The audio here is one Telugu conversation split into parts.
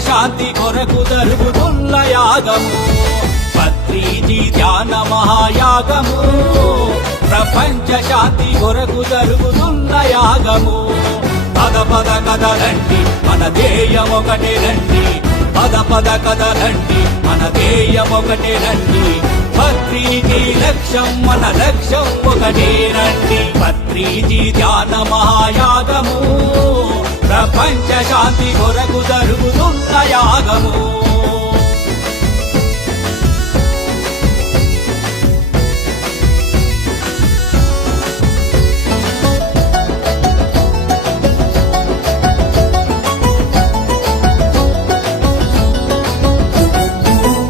శాంతి కొరకు జరుగుతున్న యాగము. పత్రిజీ ధ్యాన మహాయాగము. ప్రపంచ శాంతి కొరకు జరుగుతున్న యాగము. పద పద కదలండి మన ధ్యేయం ఒకటే రండి. పద పద కదలండి మన ధ్యేయం ఒకటే రండి. పత్రిజీ లక్ష్యం మన లక్ష్యం ఒకటే రండి. పత్రిజీ ధ్యాన మహాయ శాంతి కొరకు జరుగుతున్న యాగము.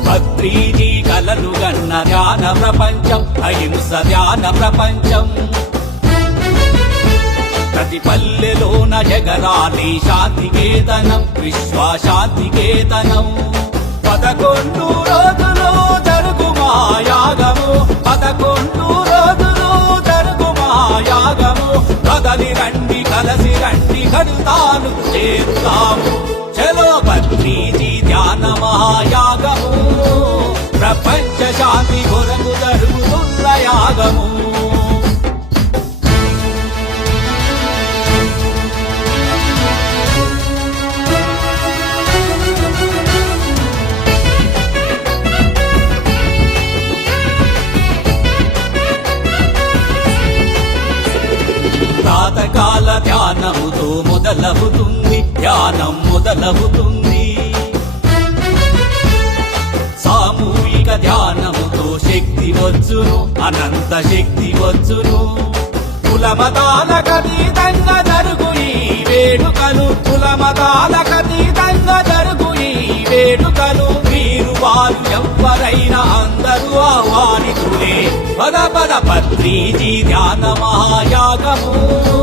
పత్రిజీ కలలు గన్న ధ్యాన ప్రపంచం అహింస ధ్యాన ప్రపంచం. ప్రతి పల్లెలోన జగరాలి శాంతికేతనం విశ్వశాంతికేతనం. పదకొండు రోజులు జరుగు మాయాగము పదకొండు రోజులు జరుగు మాయాగము. కదలి రండి కలసి రండి కడుతాను చేరుతాము. చలో పత్రిజీ ధ్యాన మహాయాగము. ప్రపంచ శాంతి కొరకు జరుగుతున్న యాగము. మొదలవుతుంది ధ్యానం మొదలవుతుంది. సామూహిక ధ్యానముతో శక్తి వచ్చును అనంత శక్తి వచ్చును. కులమతాల కతీతంగా జరుగు ఈ వేడుకలు కులమతాల కతీతంగా జరుగు ఈ వేడుకలు. మీరు వారు ఎవ్వరైనా అందరూ ఆహ్వానితులే. పద పద పత్రీజీ ధ్యాన మహాయాగము.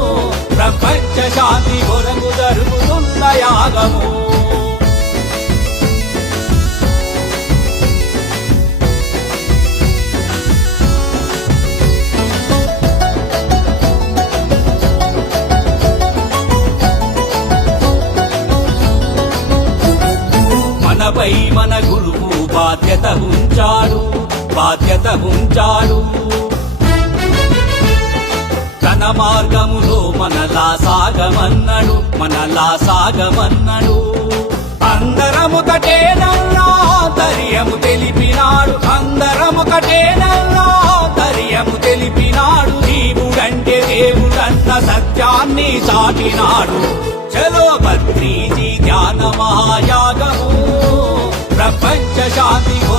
ప్రపంచ శాంతి కొరకు జరుగుతున్న యాగము. మనపై మన గురువు బాధ్యత ఉంచాడు బాధ్యత ఉంచాడు. తన మార్గములో మనలా సాగమన్నడు మనలా సాగమన్నడు. అందరము కటేనల్లా దర్యము తెలిపినాడు అందరము కటేనల్లా దర్యము తెలిపినాడు. జీవుడంటే దేవుడన్న సత్యాన్ని చాటినాడు. చలో భద్రీజీ ధ్యాన మహాయాగము ప్రపంచ శాంతి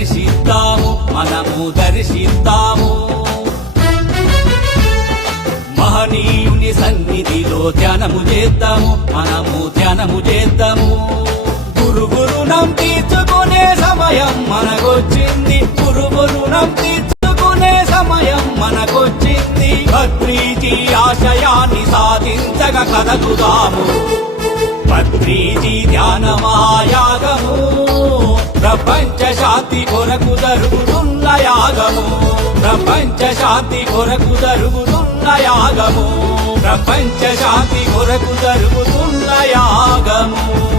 దర్శిద్దాము మనము దర్శిద్దాము మహనీయుని సన్నిధిలో ధ్యానము చేద్దాము మనము ధ్యానము చేద్దాము. గురు గురునం తీర్చుకునే సమయం మనకొచ్చింది గురు గురునం తీర్చు భద్రీజీ ఆశయాన్ని సాధించగ కదగుదాము పత్రిజీ ధ్యాన మహాయాగము ప్రపంచ శాంతి కొరకు జరుగుతున్న యాగము. ప్రపంచ శాంతి కొరకు జరుగుతున్న యాగము. ప్రపంచ శాంతి కొరకు జరుగుతున్న యాగము.